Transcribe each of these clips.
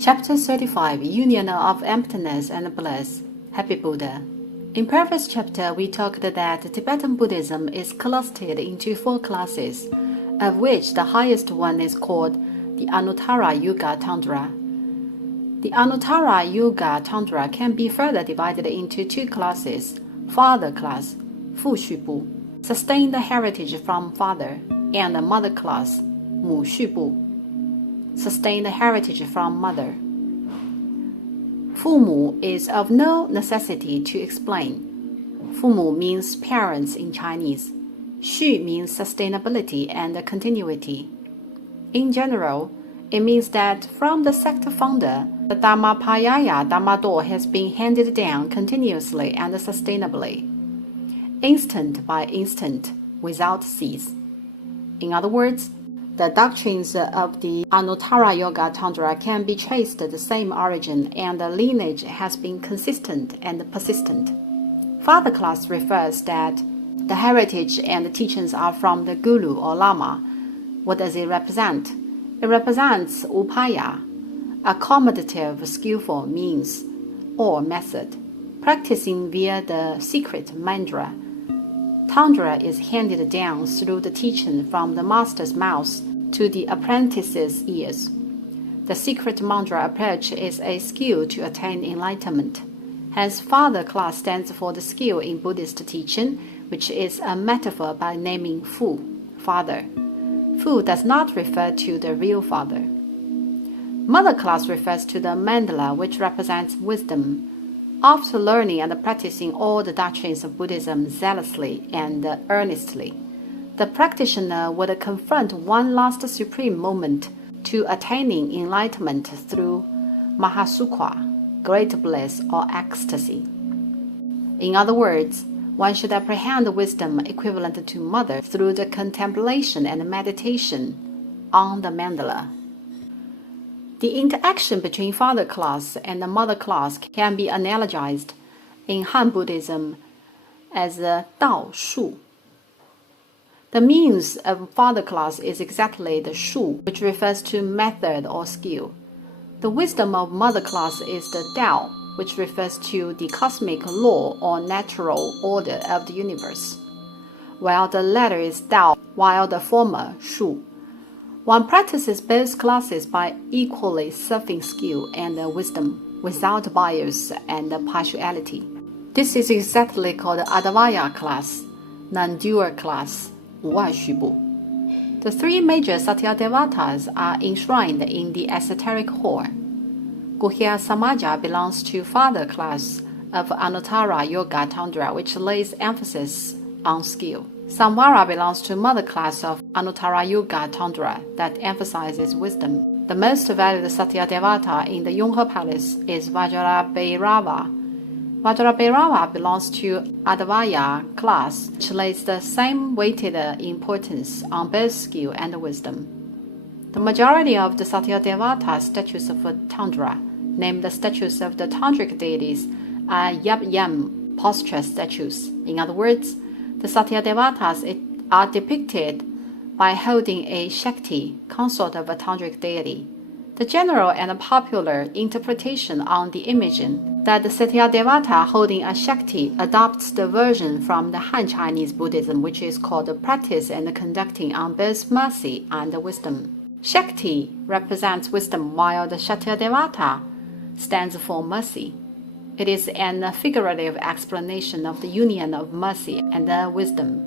Chapter 35 Union of Emptiness and Bliss. Happy Buddha. In previous chapter, we talked that Tibetan Buddhism is clustered into 4 classes, of which the highest one is called the Anuttara Yuga Tandra. The Anuttara Yuga Tandra can be further divided into 2 classes: father class, Fu Xu Bu, sustain the heritage from father, and the mother class, Mu Xu Bu, sustain the heritage from mother. Fumu is of no necessity to explain. Fumu means parents in Chinese. Xu means sustainability and continuity. In general, it means that from the sect founder, the Dharmapayaya Dhammador has been handed down continuously and sustainably, instant by instant, without cease. In other words, the doctrines of the Anuttara Yoga Tandra can be traced to the same origin, and the lineage has been consistent and persistent. Father class refers that the heritage and the teachings are from the Guru or Lama. What does it represent? It represents upaya, accommodative, skillful means or method, practicing via the secret mantra. Tandra is handed down through the teaching from the master's mouth to the apprentice's ears. The secret mantra approach is a skill to attain enlightenment. Hence, father class stands for the skill in Buddhist teaching, which is a metaphor by naming Fu, father. Fu does not refer to the real father. Mother class refers to the mandala, which represents wisdom. After learning and practicing all the doctrines of Buddhism zealously and earnestly, the practitioner would confront one last supreme moment to attaining enlightenment through Mahasukha, great bliss or ecstasy. In other words, one should apprehend wisdom equivalent to mother through the contemplation and meditation on the mandala. The interaction between father class and the mother class can be analogized in Han Buddhism as a Dao Shu. The means of father class is exactly the Shu, which refers to method or skill. The wisdom of mother class is the Dao, which refers to the cosmic law or natural order of the universe, while the latter is Dao, while the former Shu. One practices both classes by equally serving skill and wisdom, without bias and partiality. This is exactly called Advaya class, non-dual class, 无外虚部. The 3 major Satyadevatas are enshrined in the esoteric hall. Guhya Samaja belongs to father class of Anuttara Yoga Tandra, which lays emphasis on skill. Samvara belongs to mother class of Anuttara Yoga Tandra that emphasizes wisdom. The most valued Satyadevata in the Yonghe palace is Vajrabhairava. Vajrabhairava belongs to Advaya class, which lays the same weighted importance on both skill and wisdom. The majority of the Satyadevata statues of Tandra, named the statues of the Tantric deities, are Yab-Yam posture statues. In other words, the Satyadevatas are depicted by holding a Shakti, consort of a Tantric deity. The general and popular interpretation on the image that the Satyadevata holding a Shakti adopts the version from the Han Chinese Buddhism, which is called practice and conducting on both mercy and wisdom. Shakti represents wisdom, while the Satyadevata stands for mercy. It is an figurative explanation of the union of mercy and wisdom.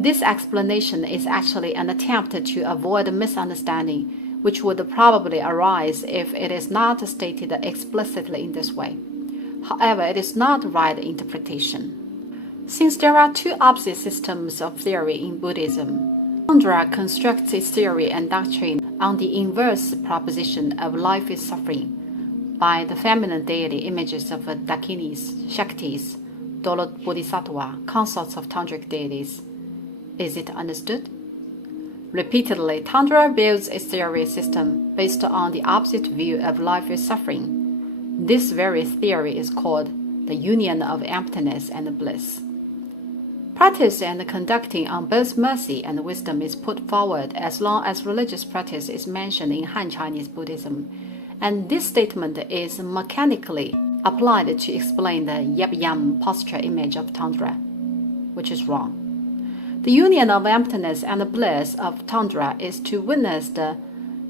This explanation is actually an attempt to avoid misunderstanding, which would probably arise if it is not stated explicitly in this way. However, it is not the right interpretation. Since there are 2 opposite systems of theory in Buddhism, Tandra constructs its theory and doctrine on the inverse proposition of life is suffering, by the feminine deity images of Dakinis, Shaktis, Dolot Bodhisattva, consorts of Tantric deities. Is it understood? Repeatedly, Tandra builds its theory system based on the opposite view of life is suffering. This very theory is called the union of emptiness and bliss. Practice and conducting on both mercy and wisdom is put forward as long as religious practice is mentioned in Han Chinese Buddhism, and this statement is mechanically applied to explain the yab-yam posture image of Tundra, which is wrong. The union of emptiness and bliss of Tundra is to witness the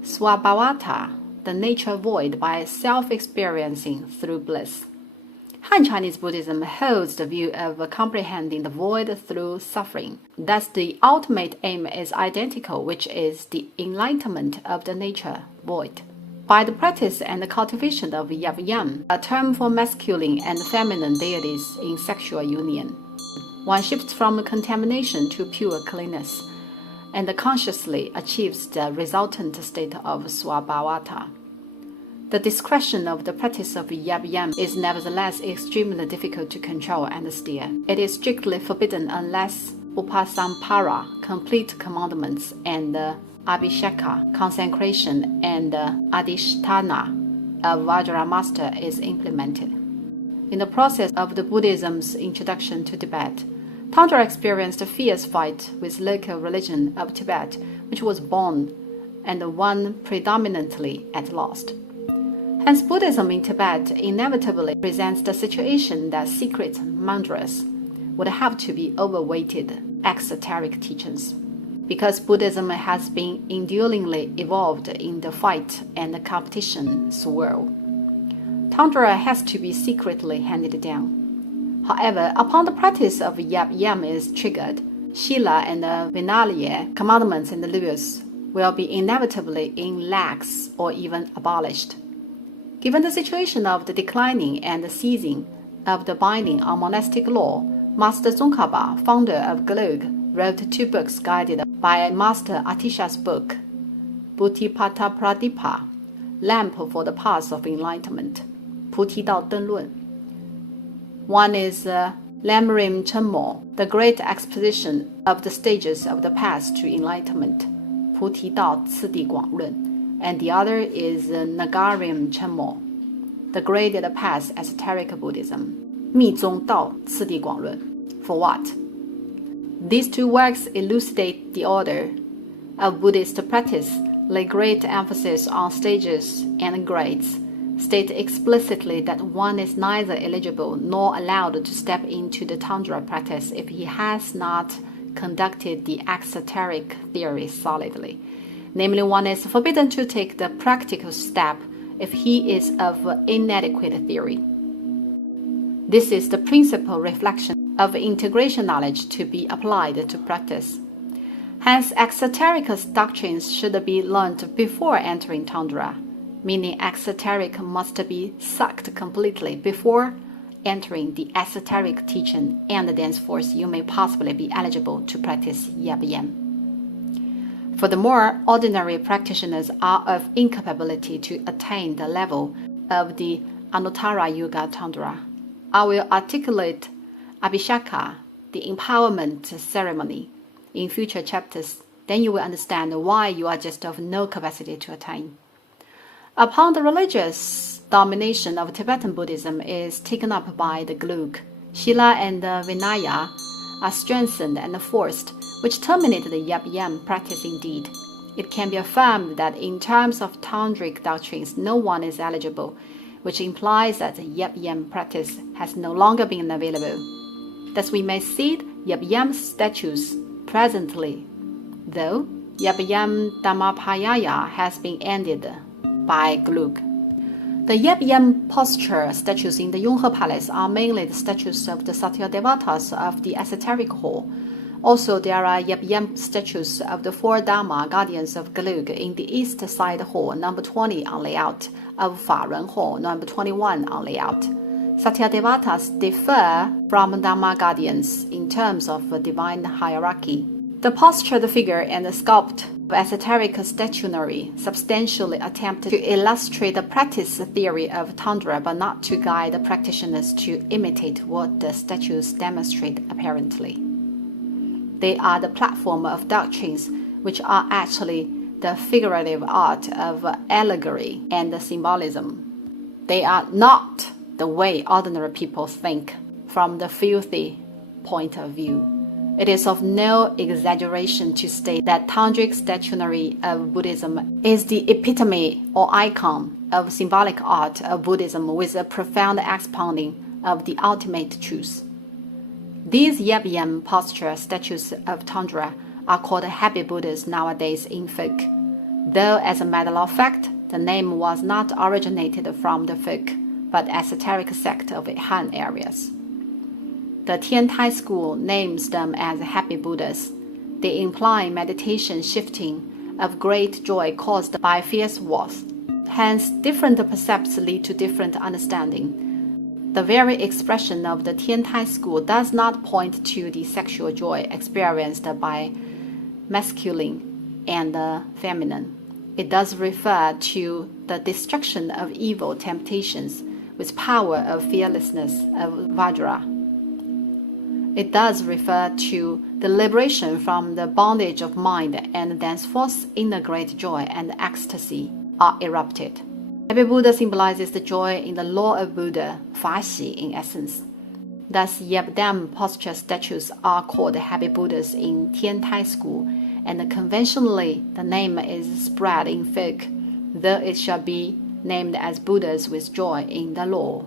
Swabhavata, the nature void, by self-experiencing through bliss. Han Chinese Buddhism holds the view of comprehending the void through suffering. Thus, the ultimate aim is identical, which is the enlightenment of the nature void. By the practice and the cultivation of yab-yam, a term for masculine and feminine deities in sexual union, one shifts from contamination to pure cleanness, and consciously achieves the resultant state of Swabhavata. The discretion of the practice of yab-yam is nevertheless extremely difficult to control and steer. It is strictly forbidden unless upasampara, complete commandments, and abhisheka, consecration, and adhisthana of Vajra master is implemented. In the process of the Buddhism's introduction to Tibet, Tundra experienced a fierce fight with local religion of Tibet, which was born and won predominantly at last. Hence, Buddhism in Tibet inevitably presents the situation that secret mantras would have to be overweighted exoteric teachings, because Buddhism has been enduringly evolved in the fight and the competition swirl. Tundra has to be secretly handed down. However, upon the practice of yab-yam is triggered, Shila and the Vinaya commandments and the laws will be inevitably in lax or even abolished. Given the situation of the declining and the ceasing of the binding on monastic law, Master Tsongkhapa, founder of Gelug, wrote 2 books guided by Master Atisha's book, Bhuttipata Pradipa, Lamp for the Path of Enlightenment, Puti Dao Deng Lun. One is Lamrim Chenmo, the great exposition of the stages of the path to enlightenment, Puti Dao Cidi Guang Lun, and the other is Nagarim Chenmo, the graded path esoteric Buddhism, Mi Zong Dao Cidi Guang Lun. For what? These 2 works elucidate the order of Buddhist practice, lay great emphasis on stages and grades, state explicitly that one is neither eligible nor allowed to step into the Tundra practice if he has not conducted the exoteric theory solidly. Namely, one is forbidden to take the practical step if he is of inadequate theory. This is the principal reflection of integration knowledge to be applied to practice. Hence, exoteric doctrines should be learned before entering Tundra, meaning exoteric must be sucked completely before entering the esoteric teaching, and thenceforth you may possibly be eligible to practice yab-yam. Furthermore, ordinary practitioners are of incapability to attain the level of the Anuttara Yuga Tundra. I will articulate Abhisheka, the empowerment ceremony, in future chapters. Then you will understand why you are just of no capacity to attain. Upon the religious domination of Tibetan Buddhism is taken up by the Gelug, Shila and the Vinaya are strengthened and forced, which terminated the yab-yam practice indeed. It can be affirmed that in terms of tantric doctrines, no one is eligible, which implies that the yab-yam practice has no longer been available. Thus we may see yab-yam statues presently, though yab-yam Dhammapayaya has been ended by Gelug. The yab-yam posture statues in the Yonghe Palace are mainly the statues of the Satyadevatas of the esoteric hall. Also, there are yab-yam statues of the 4 Dharma guardians of Gelug in the east side hall, number 20 on layout, of Faren Hall, number 21 on layout. Satyadevatas differ from Dharma guardians in terms of divine hierarchy. The postured figure and the sculpt of esoteric statuary substantially attempt to illustrate the practice theory of Tundra, but not to guide the practitioners to imitate what the statues demonstrate apparently. They are the platform of doctrines which are actually the figurative art of allegory and symbolism. They are not the way ordinary people think from the filthy point of view. It is of no exaggeration to state that tantric statuary of Buddhism is the epitome or icon of symbolic art of Buddhism with a profound expounding of the ultimate truth. These yab-yam posture statues of Tantra are called happy Buddhas nowadays in folk, though as a matter of fact, the name was not originated from the folk, but esoteric sect of Han areas. The Tiantai school names them as happy Buddhas. They imply meditation shifting of great joy caused by fierce wrath. Hence, different precepts lead to different understanding. The very expression of the Tiantai school does not point to the sexual joy experienced by masculine and feminine. It does refer to the destruction of evil temptations with power of fearlessness of Vajra. It does refer to the liberation from the bondage of mind, and thenceforth inner great joy and ecstasy are erupted. Happy Buddha symbolizes the joy in the law of Buddha, Faxi in essence. Thus, yab-yam posture statues are called happy Buddhas in Tiantai school, and conventionally the name is spread in folk, though it shall be named as Buddhas with joy in the law.